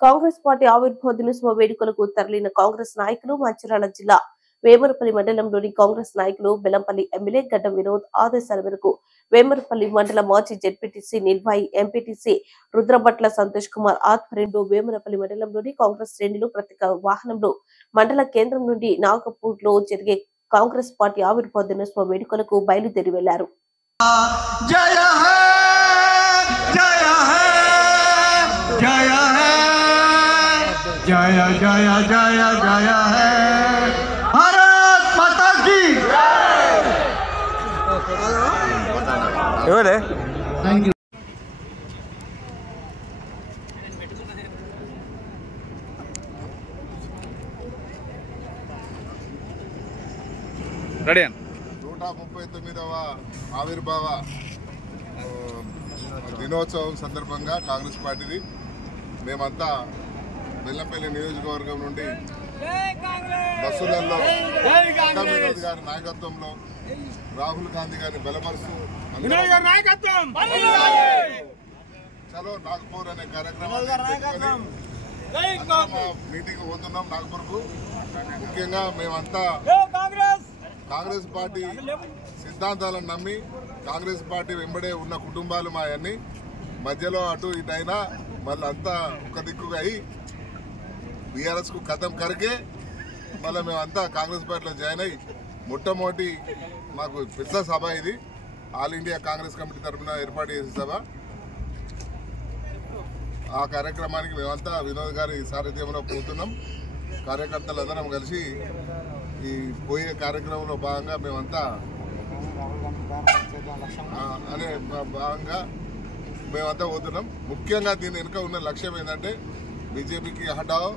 Congress party ఆవిర్భావ దినోత్సవ వేడుకలకు తరలిన కాంగ్రెస్ నాయకులు మంచిర్యాల జిల్లా వేమరపల్లి మండలంలోని కాంగ్రెస్ నాయకులు బెల్లంపల్లి ఎమ్మెల్యే గడ్డం వినోద్ ఆదేశాల మేరకు వేమరపల్లి మండల మాజీ జెడ్పీటీసీ నిర్వాయి ఎంపీటీసీ రుద్రభట్ల సంతోష్ కుమార్ ఆధ్వర్యంలో వేమరపల్లి మండలంలోని కాంగ్రెస్ శ్రేణులు ప్రత్యేక వాహనంలో మండల కేంద్రం నుండి నాగపూర్ లో జరిగే కాంగ్రెస్ పార్టీ ఆవిర్భావ దినోత్సవ వేడుకలకు బయలుదేరి వెళ్లారు. जय जय जय जय है भारत माता की जय। Thank you. రెడీ 139వ ఆవిర్భావ దినోత్సవం సందర్భంగా కాంగ్రెస్ పార్టీది మేమంతా బెల్లంపల్లి నియోజకవర్గం నుండి బస్సులలో వినోద్ గారి నాయకత్వంలో రాహుల్ గాంధీ గారిని బలపరుస్తూ చలో నాగపూర్ అనే కార్యక్రమం మీటింగ్ పోతున్నాం. నాగపూర్కు ముఖ్యంగా మేమంతా కాంగ్రెస్ పార్టీ సిద్ధాంతాలను నమ్మి కాంగ్రెస్ పార్టీ వెంబడే ఉన్న కుటుంబాలు మా అన్ని మధ్యలో అటు ఇటు అయినా మళ్ళీ అంతా ఒక దిక్కుగా అయి బీఆర్ఎస్ కు కథం కరికే మళ్ళీ మేమంతా కాంగ్రెస్ పార్టీలో జాయిన్ అయ్యి మొట్టమొదటి మాకు పెద్ద సభ ఇది ఆల్ ఇండియా కాంగ్రెస్ కమిటీ తరఫున ఏర్పాటు చేసే సభ. ఆ కార్యక్రమానికి మేమంతా వినోద్ గారి సారథ్యంలో పోతున్నాం. కార్యకర్తలందరం కలిసి ఈ పోయే కార్యక్రమంలో భాగంగా మేమంతా అనే భాగంగా మేమంతా పోతున్నాం. ముఖ్యంగా దీని వెనుక ఉన్న లక్ష్యం ఏంటంటే బీజేపీకి హటావ్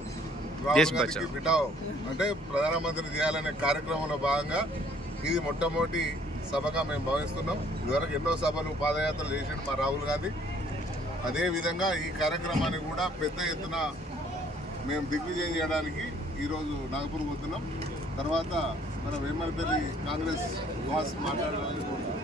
రాహుల్ గాంధీకి బిటావ్ అంటే ప్రధానమంత్రి చేయాలనే కార్యక్రమంలో భాగంగా ఇది మొట్టమొదటి సభగా మేము భావిస్తున్నాం. ఇదివరకు ఎన్నో సభలు పాదయాత్రలు చేసిండు మా రాహుల్ గాంధీ. అదేవిధంగా ఈ కార్యక్రమాన్ని కూడా పెద్ద ఎత్తున మేము దిగ్విజయం చేయడానికి ఈరోజు నాగపూర్ పోతున్నాం. తర్వాత మన వేమరపల్లి కాంగ్రెస్ బాస్ మాట్లాడాలని కోరుతున్నాం.